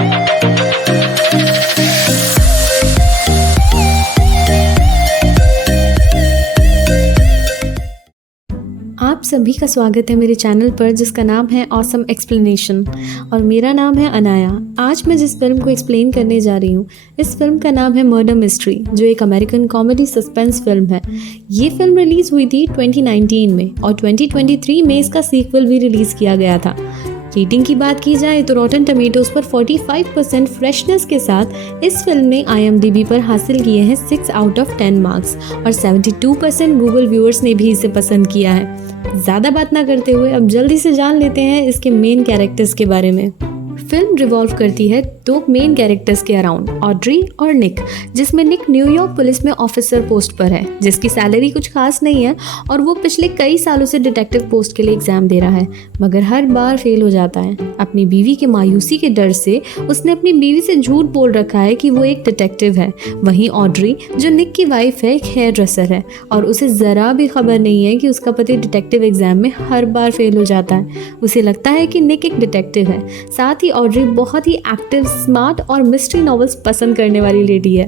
आप सभी का स्वागत है मेरे चैनल पर जिसका नाम है ऑसम एक्सप्लेनेशन और मेरा नाम है अनाया। आज मैं जिस फिल्म को एक्सप्लेन करने जा रही हूँ इस फिल्म का नाम है मर्डर मिस्ट्री, जो एक अमेरिकन कॉमेडी सस्पेंस फिल्म है। ये फिल्म रिलीज़ हुई थी 2019 में और 2023 में इसका सीक्वल भी रिलीज़ किया गया था। रेटिंग की बात की जाए तो रॉटन टमेटोज पर 45% फ्रेशनेस के साथ इस फिल्म ने IMDb पर हासिल किए हैं 6 आउट ऑफ 10 मार्क्स और 72% गूगल व्यूअर्स ने भी इसे पसंद किया है। ज़्यादा बात ना करते हुए अब जल्दी से जान लेते हैं इसके मेन कैरेक्टर्स के बारे में। फिल्म रिवॉल्व करती है दो मेन कैरेक्टर्स के अराउंड, ऑड्री और निक, जिसमें निक न्यूयॉर्क पुलिस में ऑफिसर पोस्ट पर है जिसकी सैलरी कुछ खास नहीं है और वो पिछले कई सालों से डिटेक्टिव पोस्ट के लिए एग्जाम दे रहा है मगर हर बार फेल हो जाता है। अपनी बीवी के मायूसी के डर से उसने अपनी बीवी से झूठ बोल रखा है कि वो एक डिटेक्टिव है। वहीं ऑड्री जो निक की वाइफ है एक हेयर ड्रेसर है और उसे ज़रा भी खबर नहीं है कि उसका पति डिटेक्टिव एग्जाम में हर बार फेल हो जाता है। उसे लगता है कि निक एक डिटेक्टिव है। साथ ही ऑड्री बहुत ही एक्टिव, स्मार्ट और मिस्ट्री नॉवेल्स पसंद करने वाली लेडी है।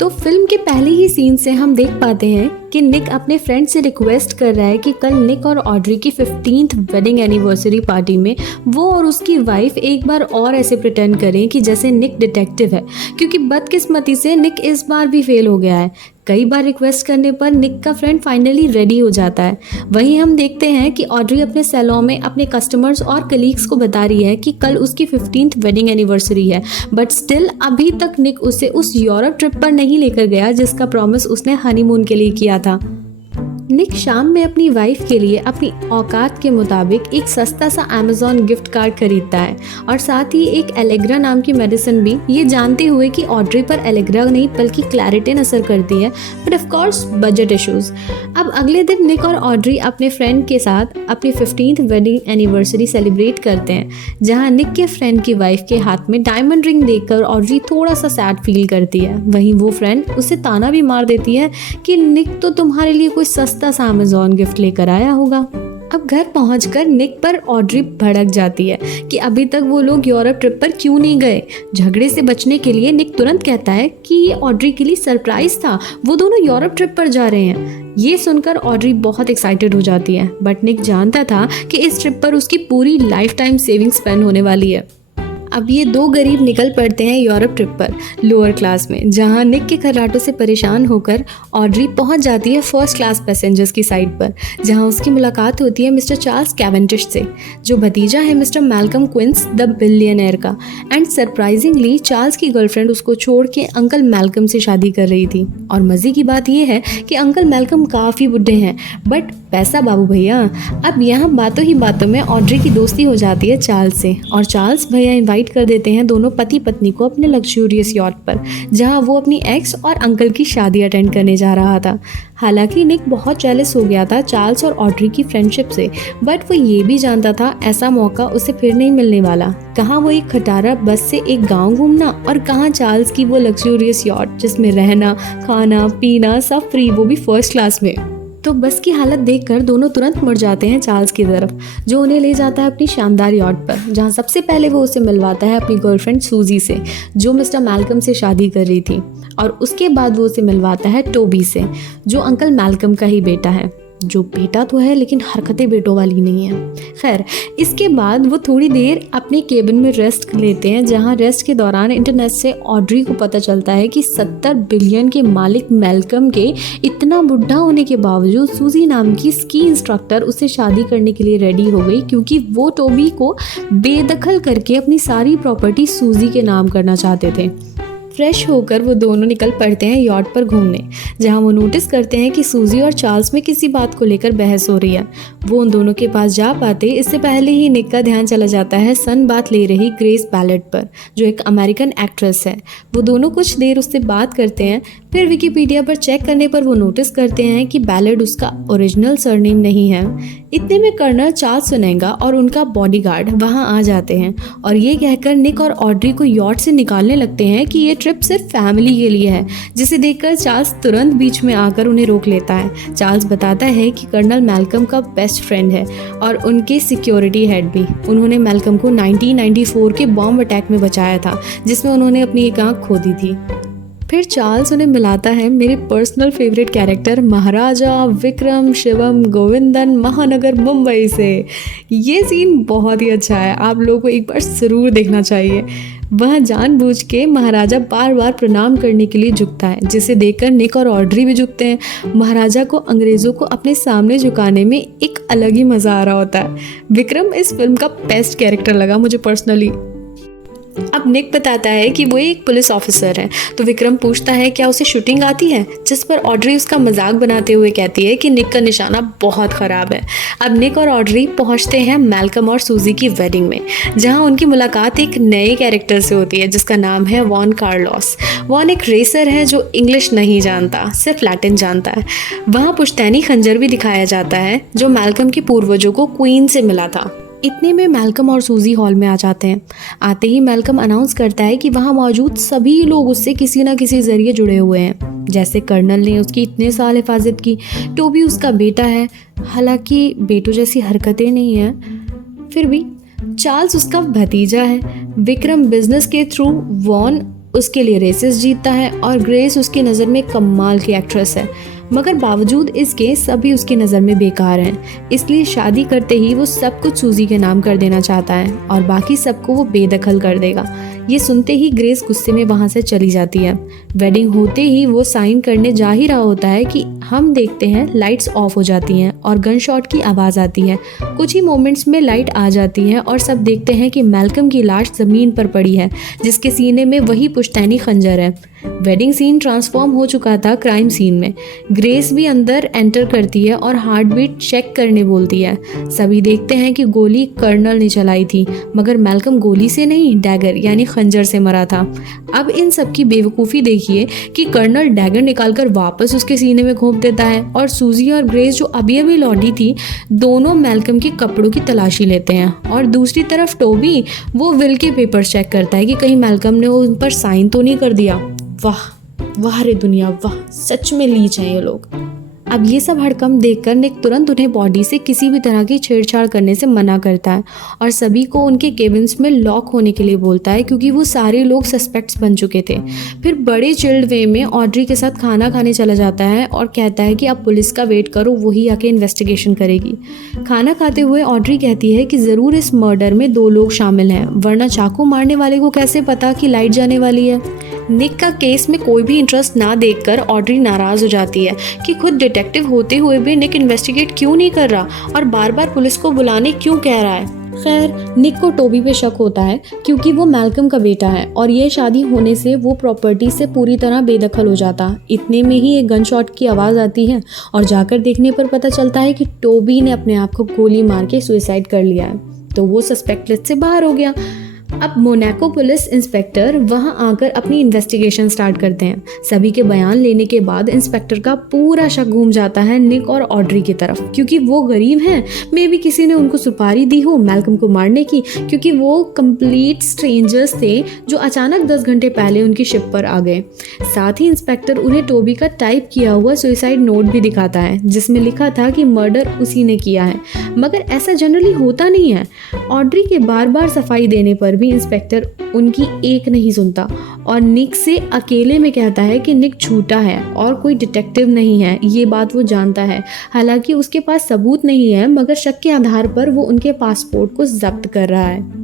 तो फिल्म के पहले ही सीन से हम देख पाते हैं कि निक अपने फ्रेंड से रिक्वेस्ट कर रहा है कि कल निक और ऑड्री की 15th वेडिंग एनिवर्सरी पार्टी में वो और उसकी वाइफ एक बार और ऐसे प्रिटेंड करें कि जैसे निक डिटेक्टिव है, क्योंकि बदकिस्मती से निक इस बार भी फेल हो गया है। कई बार रिक्वेस्ट करने पर निक का फ्रेंड फाइनली रेडी हो जाता है। वहीं हम देखते हैं कि ऑड्री अपने सैलून में अपने कस्टमर्स और कलीग्स को बता रही है कि कल उसकी 15th वेडिंग एनिवर्सरी है, बट स्टिल अभी तक निक उसे उस यूरोप ट्रिप पर नहीं लेकर गया जिसका प्रॉमिस उसने हनीमून के लिए किया था। निक शाम में अपनी वाइफ के लिए अपनी औकात के मुताबिक एक सस्ता सा अमेज़ॉन गिफ्ट कार्ड खरीदता है और साथ ही एक एलेग्रा नाम की मेडिसिन भी, ये जानते हुए कि ऑड्री पर एलेग्रा नहीं बल्कि क्लैरिटिन असर करती है, but of course budget issues. अब अगले दिन निक और ऑड्री अपने फ्रेंड के साथ अपनी 15th वेडिंग एनिवर्सरी सेलिब्रेट करते हैं, जहाँ निक के फ्रेंड की वाइफ के हाथ में डायमंड रिंग देखकर ऑड्री थोड़ा सा सैड फील करती है। वहीं वो फ्रेंड उसे ताना भी मार देती है कि निक तो तुम्हारे लिए कोई सस्ता सा अमेज़ॉन गिफ्ट लेकर आया होगा। अब घर पहुंचकर निक पर ऑड्री भड़क जाती है कि अभी तक वो लोग यूरोप ट्रिप पर क्यों नहीं गए। झगड़े से बचने के लिए निक तुरंत कहता है कि ये ऑड्री के लिए सरप्राइज था, वो दोनों यूरोप ट्रिप पर जा रहे हैं। ये सुनकर ऑड्री बहुत एक्साइटेड हो जाती है, बट निक जानता था कि इस ट्रिप पर उसकी पूरी लाइफ टाइम सेविंग स्पेंड होने वाली है। अब ये दो गरीब निकल पड़ते हैं यूरोप ट्रिप पर लोअर क्लास में, जहाँ निक के खर्राटों से परेशान होकर ऑड्री पहुँच जाती है फर्स्ट क्लास पैसेंजर्स की साइड पर, जहाँ उसकी मुलाकात होती है मिस्टर चार्ल्स कैवेंडिश से, जो भतीजा है mister Malcolm Quince the billionaire का। एंड सरप्राइजिंगली चार्ल्स की गर्लफ्रेंड उसको छोड़ के अंकल मैल्कम से शादी कर रही थी। और मज़े की बात यह है कि अंकल मैल्कम काफ़ी बुढ़े हैं, बट पैसा बाबू भैया। अब यहाँ बातों ही बातों में ऑड्री की दोस्ती हो जाती है चार्ल्स से और चार्ल्स भैया इनवाइट कर देते हैं दोनों पति पत्नी को अपने लग्जूरियस यॉट पर, जहां वो अपनी एक्स और अंकल की शादी अटेंड करने जा रहा था। हालांकि निक बहुत जेलस हो गया था चार्ल्स और ऑड्री की फ्रेंडशिप से, बट वो ये भी जानता था ऐसा मौका उसे फिर नहीं मिलने वाला। कहाँ वो एक खटारा बस से एक गांव घूमना और कहाँ चार्ल्स की वो लग्जूरियस यॉट जिसमें रहना खाना पीना सब फ्री, वो भी फर्स्ट क्लास में। तो बस की हालत देखकर दोनों तुरंत मुड़ जाते हैं चार्ल्स की तरफ, जो उन्हें ले जाता है अपनी शानदार यॉट पर, जहां सबसे पहले वो उसे मिलवाता है अपनी गर्लफ्रेंड सूजी से, जो मिस्टर मैल्कम से शादी कर रही थी, और उसके बाद वो उसे मिलवाता है टोबी से, जो अंकल मैल्कम का ही बेटा है, जो बेटा तो है लेकिन हरकतें बेटों वाली नहीं है। खैर, इसके बाद वो थोड़ी देर अपने केबिन में रेस्ट लेते हैं, जहां रेस्ट के दौरान इंटरनेट से ऑड्री को पता चलता है कि 70 बिलियन के मालिक मैल्कम के इतना बुढ़ा होने के बावजूद सूजी नाम की स्की इंस्ट्रक्टर उससे शादी करने के लिए रेडी हो गई, क्योंकि वो टोबी को बेदखल करके अपनी सारी प्रॉपर्टी सूजी के नाम करना चाहते थे। फ्रेश होकर वो दोनों निकल पड़ते हैं यॉट पर घूमने, जहां वो नोटिस करते हैं कि सूजी और चार्ल्स में किसी बात को लेकर बहस हो रही है। वो उन दोनों के पास जा पाते इससे पहले ही निक का ध्यान चला जाता है सन बात ले रही ग्रेस बैलेट पर, जो एक अमेरिकन एक्ट्रेस है। वो दोनों कुछ देर उससे बात करते हैं, फिर विकिपीडिया पर चेक करने पर वो नोटिस करते हैं कि बैलेट उसका ओरिजिनल सरनेम नहीं है। इतने में कर्नल चार्ल्स सुनेगा और उनका बॉडीगार्ड वहां आ जाते हैं और ये कहकर निक और ऑड्री को यॉट से निकालने लगते हैं कि ये ट्रिप सिर्फ फैमिली के लिए है, जिसे देखकर चार्ल्स तुरंत बीच में आकर उन्हें रोक लेता है। चार्ल्स बताता है कि कर्नल मैल्कम का बेस्ट फ्रेंड है और उनके सिक्योरिटी हेड भी। उन्होंने मैल्कम को 1994 के बॉम्ब अटैक में बचाया था, जिसमें उन्होंने अपनी एक आंख खो दी थी। फिर चार्ल्स उन्हें मिलाता है मेरे पर्सनल फेवरेट कैरेक्टर महाराजा विक्रम शिवम गोविंदन महानगर मुंबई से। ये सीन बहुत ही अच्छा है, आप लोगों को एक बार ज़रूर देखना चाहिए। वह जानबूझ के महाराजा बार बार प्रणाम करने के लिए झुकता है, जिसे देखकर निक और ऑड्री भी झुकते हैं। महाराजा को अंग्रेज़ों को अपने सामने झुकाने में एक अलग ही मज़ा आ रहा होता है। विक्रम इस फिल्म का बेस्ट कैरेक्टर लगा मुझे पर्सनली। अब निक बताता है कि वो एक पुलिस ऑफिसर है, तो विक्रम पूछता है क्या उसे शूटिंग आती है, जिस पर ऑड्री उसका मजाक बनाते हुए कहती है कि निक का निशाना बहुत ख़राब है। अब निक और ऑड्री पहुंचते हैं मैल्कम और सूजी की वेडिंग में, जहां उनकी मुलाकात एक नए कैरेक्टर से होती है जिसका नाम है वॉन कार्लोस। वॉन एक रेसर है जो इंग्लिश नहीं जानता, सिर्फ लैटिन जानता है। वहाँ पुश्तैनी खंजर भी दिखाया जाता है जो मैल्कम के पूर्वजों को क्वीन से मिला था। इतने में मैल्कम और सूजी हॉल में आ जाते हैं। आते ही मैल्कम अनाउंस करता है कि वहाँ मौजूद सभी लोग उससे किसी न किसी जरिए जुड़े हुए हैं। जैसे कर्नल ने उसकी इतने साल हिफाजत की, टोबी उसका बेटा है, हालांकि बेटों जैसी हरकतें नहीं हैं, फिर भी चार्ल्स उसका भतीजा है। विक्रम बिजनेस के थ्रू वॉन उसके लिए रेसेस जीतता है और ग्रेस उसकी नज़र में कमाल की एक्ट्रेस है, मगर बावजूद इसके सभी उसकी नज़र में बेकार हैं। इसलिए शादी करते ही वो सब कुछ सूजी के नाम कर देना चाहता है और बाकी सबको वो बेदखल कर देगा। ये सुनते ही ग्रेस गुस्से में वहाँ से चली जाती है। वेडिंग होते ही वो साइन करने जा ही रहा होता है कि हम देखते हैं लाइट्स ऑफ हो जाती हैं और गन शॉट की आवाज़ आती है। कुछ ही मोमेंट्स में लाइट आ जाती है और सब देखते हैं कि मैल्कम की लाश ज़मीन पर पड़ी है, जिसके सीने में वही पुश्तैनी खंजर है। वेडिंग सीन ट्रांसफॉर्म हो चुका था क्राइम सीन में। ग्रेस भी अंदर एंटर करती है और हार्ट बीट चेक करने बोलती है। सभी देखते हैं कि गोली कर्नल ने चलाई थी, मगर मैल्कम गोली से नहीं, डैगर यानी खंजर से मरा था। अब इन सब की बेवकूफ़ी देखिए कि कर्नल डैगर निकालकर वापस उसके सीने में घोंप देता है और सूजी और ग्रेस जो अभी अभी लौटी थी, दोनों मैल्कम के कपड़ों की तलाशी लेते हैं। और दूसरी तरफ टोबी वो विल के पेपर्स चेक करता है कि कहीं मैल्कम ने उन पर साइन तो नहीं कर दिया। वाह वाह रे दुनिया वाह, सच में लीच हैं ये लोग। अब ये सब हड़कंप देखकर निक तुरंत उन्हें बॉडी से किसी भी तरह की छेड़छाड़ करने से मना करता है और सभी को उनके केबिन्स में लॉक होने के लिए बोलता है, क्योंकि वो सारे लोग सस्पेक्ट्स बन चुके थे। फिर बड़े चिल्ड वे में ऑड्री के साथ खाना खाने चला जाता है और कहता है कि अब पुलिस का वेट करो, वही आके इन्वेस्टिगेशन करेगी। खाना खाते हुए ऑड्री कहती है कि ज़रूर इस मर्डर में 2 लोग शामिल हैं, वरना चाकू मारने वाले को कैसे पता कि लाइट जाने वाली है। निक का केस में कोई भी इंटरेस्ट ना देखकर ऑड्री नाराज़ हो जाती है कि खुद डिटेक्टिव होते हुए भी निक इन्वेस्टिगेट क्यों नहीं कर रहा और बार बार पुलिस को बुलाने क्यों कह रहा है। खैर, निक को टोबी पे शक होता है क्योंकि वो मैल्कम का बेटा है और ये शादी होने से वो प्रॉपर्टी से पूरी तरह बेदखल हो जाता। इतने में ही एक गन शॉट की आवाज़ आती है और जाकर देखने पर पता चलता है कि टोबी ने अपने आप को गोली मार के सुसाइड कर लिया है, तो वो सस्पेक्ट लिस्ट से बाहर हो गया। अब मोनाको पुलिस इंस्पेक्टर वहां आकर अपनी इन्वेस्टिगेशन स्टार्ट करते हैं। सभी के बयान लेने के बाद इंस्पेक्टर का पूरा शक घूम जाता है निक और ऑड्री की तरफ, क्योंकि वो गरीब हैं। मे बी किसी ने उनको सुपारी दी हो मैल्कम को मारने की, क्योंकि वो कंप्लीट स्ट्रेंजर्स थे जो अचानक 10 घंटे पहले उनकी शिप पर आ गए। साथ ही इंस्पेक्टर उन्हें टोबी का टाइप किया हुआ सुसाइड नोट भी दिखाता है, जिसमें लिखा था कि मर्डर उसी ने किया है, मगर ऐसा जनरली होता नहीं है। ऑड्री के बार बार सफाई देने पर भी इंस्पेक्टर उनकी एक नहीं सुनता और निक से अकेले में कहता है कि निक झूठा है और कोई डिटेक्टिव नहीं है। ये बात वो जानता है, हालांकि उसके पास सबूत नहीं है, मगर शक के आधार पर वो उनके पासपोर्ट को जब्त कर रहा है।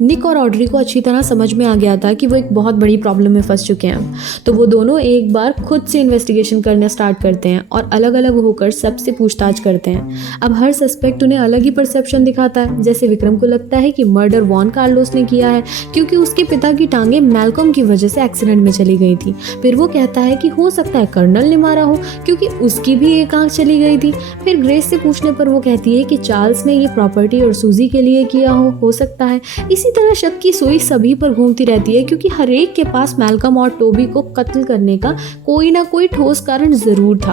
निक और ऑड्री को अच्छी तरह समझ में आ गया था कि वो एक बहुत बड़ी प्रॉब्लम में फंस चुके हैं, तो वो दोनों एक बार खुद से इन्वेस्टिगेशन करना स्टार्ट करते हैं और अलग अलग होकर सबसे पूछताछ करते हैं। अब हर सस्पेक्ट उन्हें अलग ही परसेप्शन दिखाता है। जैसे विक्रम को लगता है कि मर्डर वॉन कार्लोस ने किया है, क्योंकि उसके पिता की टांगें मैल्कम की वजह से एक्सीडेंट में चली गई थी। फिर वो कहता है कि हो सकता है कर्नल ने मारा हो, क्योंकि उसकी भी एक आंख चली गई थी। फिर ग्रेस से पूछने पर वो कहती है कि चार्ल्स ने ये प्रॉपर्टी और सूजी के लिए किया हो सकता है। इसी इसी तरह शक की सुई सभी पर घूमती रहती है क्योंकि हर एक के पास मैल्कम और टोबी को कत्ल करने का कोई ना कोई ठोस कारण ज़रूर था।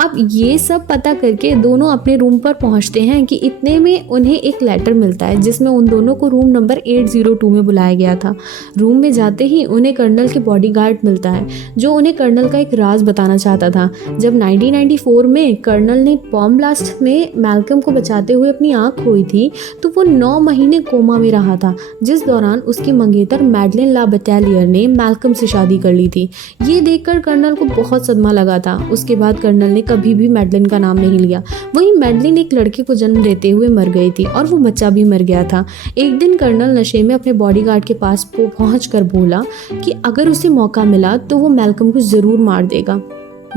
अब ये सब पता करके दोनों अपने रूम पर पहुंचते हैं कि इतने में उन्हें एक लेटर मिलता है जिसमें उन दोनों को रूम नंबर 802 में बुलाया गया था। रूम में जाते ही उन्हें कर्नल के बॉडीगार्ड मिलता है जो उन्हें कर्नल का एक राज बताना चाहता था। जब 1994 में कर्नल ने बॉम्ब ब्लास्ट में मैल्कम को बचाते हुए अपनी आंख खोई थी तो वो 9 महीने कोमा में रहा था, जिस दौरान उसकी मंगेतर मैडलिन ला बटालियर ने मैल्कम से शादी कर ली थी। ये देखकर कर्नल को बहुत सदमा लगा था। उसके बाद कर्नल ने कभी भी मैडलिन का नाम नहीं लिया। वहीं मैडलिन एक लड़के को जन्म देते हुए मर गई थी और वो बच्चा भी मर गया था। एक दिन कर्नल नशे में अपने बॉडीगार्ड के पास पहुंचकर बोला कि अगर उसे मौका मिला तो वो मैल्कम को ज़रूर मार देगा।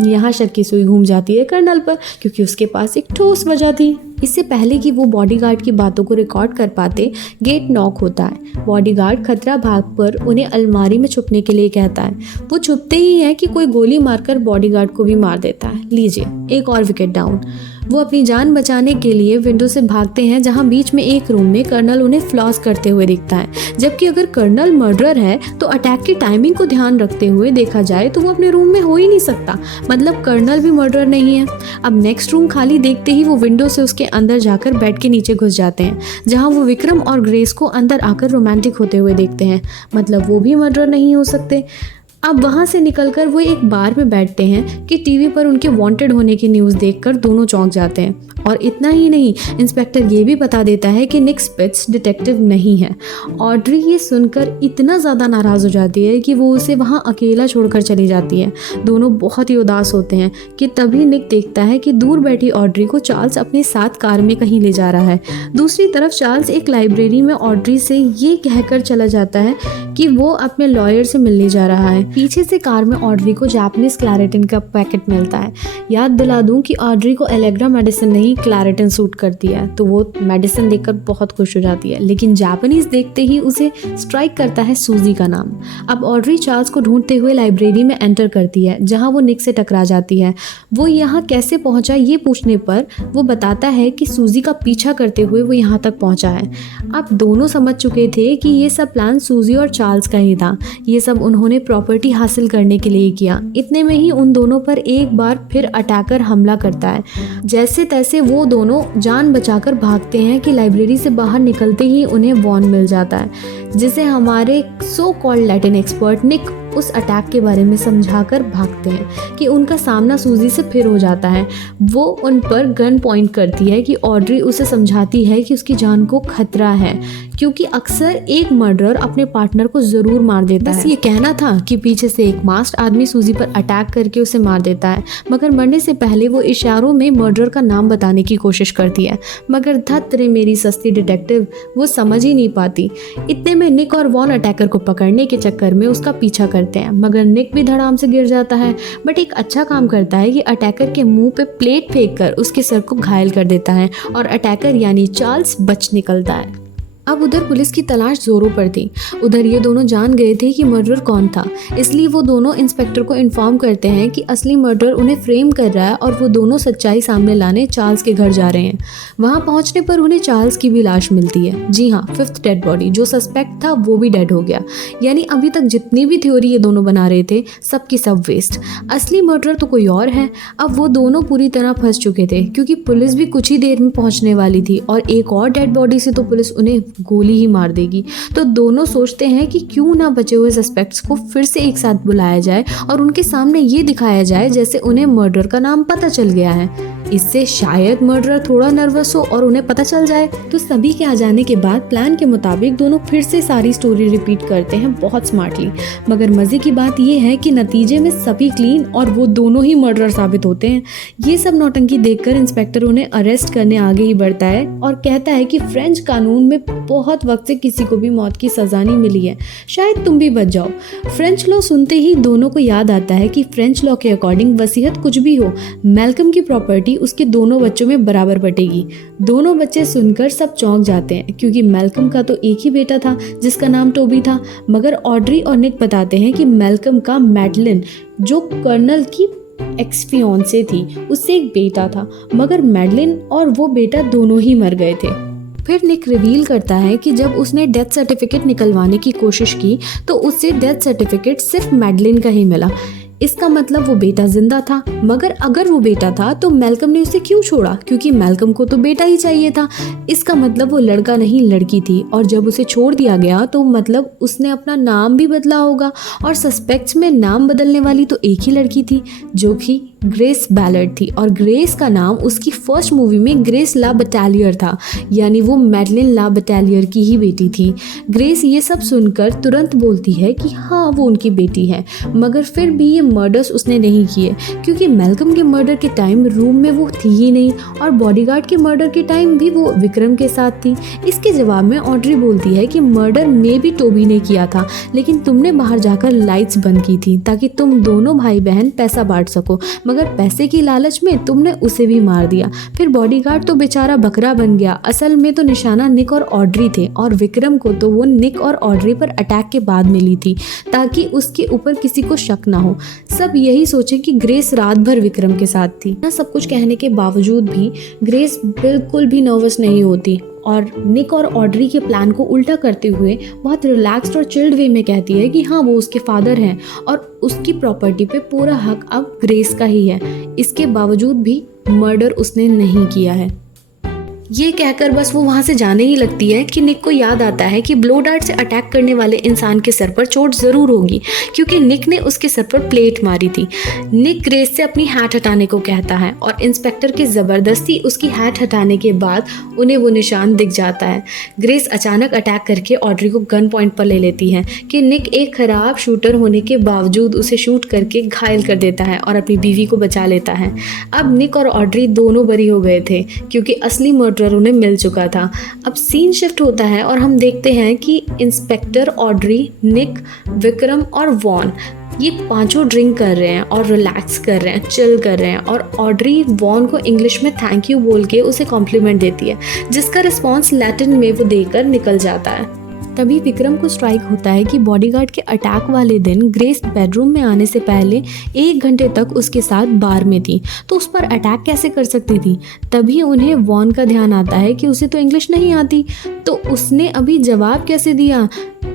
यहाँ शक की सुई घूम जाती है कर्नल पर क्योंकि उसके पास एक ठोस वजह थी। इससे पहले कि वो बॉडीगार्ड की बातों को रिकॉर्ड कर पाते, गेट नॉक होता है। बॉडीगार्ड खतरा भाग पर उन्हें अलमारी में छुपने के लिए कहता है। वो छुपते ही है कि कोई गोली मारकर बॉडीगार्ड को भी मार देता है। लीजिए, एक और विकेट डाउन। वो अपनी जान बचाने के लिए विंडो से भागते हैं जहां बीच में एक रूम में कर्नल उन्हें फ्लॉस करते हुए दिखता है। जबकि अगर कर्नल मर्डरर है तो अटैक की टाइमिंग को ध्यान रखते हुए देखा जाए तो वो अपने रूम में हो ही नहीं सकता, मतलब कर्नल भी मर्डरर नहीं है। अब नेक्स्ट रूम खाली देखते ही वो विंडो से उसके अंदर जाकर बेड के नीचे घुस जाते हैं जहां वो विक्रम और ग्रेस को अंदर आकर रोमांटिक होते हुए देखते हैं, मतलब वो भी मर्डरर नहीं हो सकते। अब वहाँ से निकलकर वो एक बार में बैठते हैं कि टीवी पर उनके वांटेड होने की न्यूज़ देखकर दोनों चौंक जाते हैं। और इतना ही नहीं, इंस्पेक्टर ये भी बता देता है कि निक स्पिट्ज डिटेक्टिव नहीं है। ऑड्री ये सुनकर इतना ज़्यादा नाराज़ हो जाती है कि वो उसे वहाँ अकेला छोड़कर चली जाती है। दोनों बहुत ही उदास होते हैं कि तभी निक देखता है कि दूर बैठी ऑड्री को चार्ल्स अपने साथ कार में कहीं ले जा रहा है। दूसरी तरफ चार्ल्स एक लाइब्रेरी में ऑड्री से ये कहकर चला जाता है कि वो अपने लॉयर से मिलने जा रहा है। पीछे से कार में ऑड्री को जापानीज क्लैरिटिन का पैकेट मिलता है। याद दिला दूं कि ऑड्री को एलेग्रा मेडिसिन नहीं क्लैरिटिन सूट करती है, तो वो मेडिसिन देखकर बहुत खुश हो जाती है, लेकिन जापानीज देखते ही उसे स्ट्राइक करता है सूजी का नाम। अब ऑड्री चार्ल्स को ढूंढते हुए लाइब्रेरी में एंटर करती है जहां वो निक से टकरा जाती है। वो यहाँ कैसे पहुंचा ये पूछने पर वो बताता है कि सूजी का पीछा करते हुए वो यहाँ तक पहुंचा है। अब दोनों समझ चुके थे कि ये सब प्लान सूजी और चार्ल्स का ही था। ये सब उन्होंने प्रॉपर्टी हासिल करने के लिए किया। इतने में ही उन दोनों पर एक बार फिर अटैकर हमला करता है। जैसे तैसे वो दोनों जान बचाकर भागते हैं कि लाइब्रेरी से बाहर निकलते ही उन्हें वॉन मिल जाता है, जिसे हमारे सो कॉल्ड लैटिन एक्सपर्ट निक उस अटैक के बारे में समझाकर भागते हैं कि उनका सामना सूजी से फिर हो जाता है। वो उन पर गन पॉइंट करती है कि ऑड्री उसे समझाती है कि उसकी जान को खतरा है, क्योंकि अक्सर एक मर्डरर अपने पार्टनर को ज़रूर मार देता है। बस ये कहना था कि पीछे से एक मास्क्ड आदमी सूजी पर अटैक करके उसे मार देता है, मगर मरने से पहले वो इशारों में मर्डरर का नाम बताने की कोशिश करती है, मगर धत रे मेरी सस्ती डिटेक्टिव, वो समझ ही नहीं पाती। इतने में निक और वॉन अटैकर को पकड़ने के चक्कर में उसका पीछा करते हैं, मगर निक भी धड़ाम से गिर जाता है। बट एक अच्छा काम करता है कि अटैकर के मुंह पे प्लेट फेंक कर उसके सर को घायल कर देता है और अटैकर यानी चार्ल्स बच निकलता है। अब उधर पुलिस की तलाश जोरों पर थी। उधर ये दोनों जान गए थे कि मर्डर कौन था, इसलिए वो दोनों इंस्पेक्टर को इन्फॉर्म करते हैं कि असली मर्डर उन्हें फ्रेम कर रहा है और वो दोनों सच्चाई सामने लाने चार्ल्स के घर जा रहे हैं। वहाँ पहुँचने पर उन्हें चार्ल्स की भी लाश मिलती है। जी हाँ, 5th डेड बॉडी। जो सस्पेक्ट था वो भी डेड हो गया। यानी अभी तक जितनी भी थ्योरी ये दोनों बना रहे थे सब की सब वेस्ट। असली मर्डर तो कोई और है। अब वो दोनों पूरी तरह फंस चुके थे क्योंकि पुलिस भी कुछ ही देर में पहुँचने वाली थी और एक और डेड बॉडी से तो पुलिस उन्हें गोली ही मार देगी। तो दोनों सोचते हैं कि क्यों ना बचे हुए सस्पेक्ट्स को फिर से एक साथ बुलाया जाए और उनके सामने ये दिखाया जाए जैसे उन्हें मर्डर का नाम पता चल गया है। इससे शायद मर्डरर थोड़ा नर्वस हो और उन्हें पता चल जाए। तो सभी के आ जाने के बाद प्लान के मुताबिक दोनों फिर से सारी स्टोरी रिपीट करते हैं बहुत स्मार्टली। मगर मजे की बात ये है कि नतीजे में सभी क्लीन और वो दोनों ही मर्डरर साबित होते हैं। ये सब नौटंकी देखकर इंस्पेक्टर उन्हें अरेस्ट करने आगे ही बढ़ता है और कहता है कि फ्रेंच कानून में बहुत वक्त से किसी को भी मौत की सजा नहीं मिली है, शायद तुम भी बच जाओ। फ्रेंच लॉ सुनते ही दोनों को याद आता है कि फ्रेंच लॉ के अकॉर्डिंग वसीयत कुछ भी हो, मैल्कम की प्रॉपर्टी उसके दोनों बच्चों में बराबर बटेगी। दोनों बच्चे सुनकर सब चौंक जाते हैं क्योंकि मैल्कम का तो एक ही बेटा था जिसका नाम टोबी था, मगर ऑड्री और निक बताते हैं कि मैल्कम का मैडलिन जो कर्नल की एक्स फियांसे थी उससे एक बेटा था, मगर मैडलिन और वो बेटा दोनों ही मर गए थे। फिर निक रिवील करता है कि जब उसने डेथ सर्टिफिकेट निकलवाने की कोशिश की तो उससे डेथ सर्टिफिकेट सिर्फ मैडलिन का ही मिला। इसका मतलब वो बेटा जिंदा था, मगर अगर वो बेटा था तो मैल्कम ने उसे क्यों छोड़ा, क्योंकि मैल्कम को तो बेटा ही चाहिए था। इसका मतलब वो लड़का नहीं लड़की थी, और जब उसे छोड़ दिया गया तो मतलब उसने अपना नाम भी बदला होगा, और सस्पेक्ट्स में नाम बदलने वाली तो एक ही लड़की थी जो कि ग्रेस बैलर्ड थी, और ग्रेस का नाम उसकी फर्स्ट मूवी में ग्रेस ला बटालियर था, यानी वो मैडलिन ला बटालियर की ही बेटी थी। ग्रेस ये सब सुनकर तुरंत बोलती है कि हाँ वो उनकी बेटी है, मगर फिर भी ये मर्डर्स उसने नहीं किए, क्योंकि मैल्कम के मर्डर के टाइम रूम में वो थी ही नहीं, और बॉडीगार्ड के मर्डर के टाइम भी वो विक्रम के साथ थी। इसके जवाब में ऑड्री बोलती है कि मर्डर में भी टोबी ने किया था, लेकिन तुमने बाहर जाकर लाइट्स बंद की थी ताकि तुम दोनों भाई बहन पैसा बांट सको, मगर पैसे की लालच में तुमने उसे भी मार दिया। फिर बॉडीगार्ड तो बेचारा बकरा बन गया, असल में तो निशाना निक और ऑड्री थे, और विक्रम को तो वो निक और ऑड्री पर अटैक के बाद मिली थी ताकि उसके ऊपर किसी को शक ना हो। सब यही सोचे कि ग्रेस रात भर विक्रम के साथ थी। ना सब कुछ कहने के बावजूद भी ग्रेस बिल्कुल भी नर्वस नहीं होती, और निक और ऑड्री के प्लान को उल्टा करते हुए बहुत रिलैक्स्ड और चिल्ड वे में कहती है कि हाँ वो उसके फादर हैं और उसकी प्रॉपर्टी पे पूरा हक अब ग्रेस का ही है। इसके बावजूद भी मर्डर उसने नहीं किया है। ये कहकर बस वो वहाँ से जाने ही लगती है कि निक को याद आता है कि ब्लो डार्ट से अटैक करने वाले इंसान के सर पर चोट ज़रूर होगी, क्योंकि निक ने उसके सर पर प्लेट मारी थी। निक ग्रेस से अपनी हैट हटाने को कहता है, और इंस्पेक्टर के ज़बरदस्ती उसकी हैट हटाने के बाद उन्हें वो निशान दिख जाता है। ग्रेस अचानक अटैक करके ऑड्री को गन पॉइंट पर ले लेती है कि निक एक ख़राब शूटर होने के बावजूद उसे शूट करके घायल कर देता है और अपनी बीवी को बचा लेता है। अब निक और ऑड्री दोनों बरी हो गए थे, क्योंकि असली उन्हें मिल चुका था। अब सीन शिफ्ट होता है और हम देखते हैं कि इंस्पेक्टर, ऑड्री, निक, विक्रम और वॉन ये पांचों ड्रिंक कर रहे हैं और रिलैक्स कर रहे हैं, चिल कर रहे हैं, और ऑड्री वॉन को इंग्लिश में थैंक यू बोल के उसे कॉम्प्लीमेंट देती है, जिसका रिस्पॉन्स लैटिन में वो देकर निकल जाता है। तभी विक्रम को स्ट्राइक होता है कि बॉडीगार्ड के अटैक वाले दिन ग्रेस बेडरूम में आने से पहले 1 घंटे तक उसके साथ बार में थी, तो उस पर अटैक कैसे कर सकती थी। तभी उन्हें वॉन का ध्यान आता है कि उसे तो इंग्लिश नहीं आती, तो उसने अभी जवाब कैसे दिया,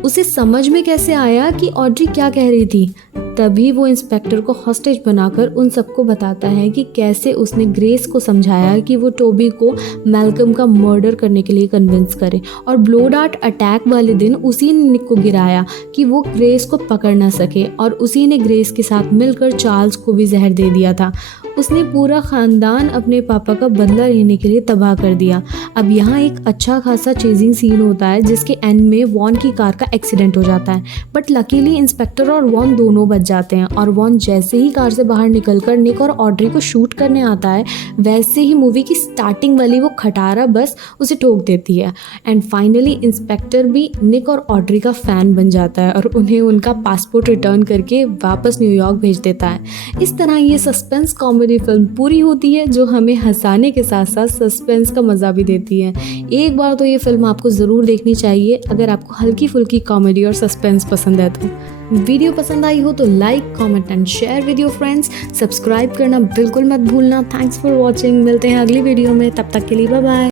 उसे समझ में कैसे आया कि ऑड्री क्या कह रही थी। तभी वो इंस्पेक्टर को हॉस्टेज बनाकर उन सबको बताता है कि कैसे उसने ग्रेस को समझाया कि वो टोबी को मैल्कम का मर्डर करने के लिए कन्विंस करे, और ब्लो डार्ट अटैक वाले दिन उसी ने निक को गिराया कि वो ग्रेस को पकड़ ना सके, और उसी ने ग्रेस के साथ मिलकर चार्ल्स को भी जहर दे दिया था। उसने पूरा ख़ानदान अपने पापा का बदला लेने के लिए तबाह कर दिया। अब यहाँ एक अच्छा खासा चेजिंग सीन होता है, जिसके एंड में वॉन की कार का एक्सीडेंट हो जाता है, बट लकीली इंस्पेक्टर और वॉन दोनों बच जाते हैं, और वॉन जैसे ही कार से बाहर निकलकर निक और ऑड्री को शूट करने आता है, वैसे ही मूवी की स्टार्टिंग वाली वो खटारा बस उसे ठोक देती है। एंड फाइनली इंस्पेक्टर भी निक और ऑड्री का फ़ैन बन जाता है और उन्हें उनका पासपोर्ट रिटर्न करके वापस न्यूयॉर्क भेज देता है। इस तरह ये सस्पेंस कॉमेडी फिल्म पूरी होती है, जो हमें हंसाने के साथ साथ सस्पेंस का मज़ा भी देती है। एक बार तो ये फिल्म आपको ज़रूर देखनी चाहिए अगर आपको हल्की फुल्की कॉमेडी और सस्पेंस पसंद है तो। वीडियो पसंद आई हो तो like, comment and share with your friends. Subscribe करना बिल्कुल मत भूलना। Thanks for watching. मिलते हैं अगली वीडियो में, तब तक के लिए बाय बाय।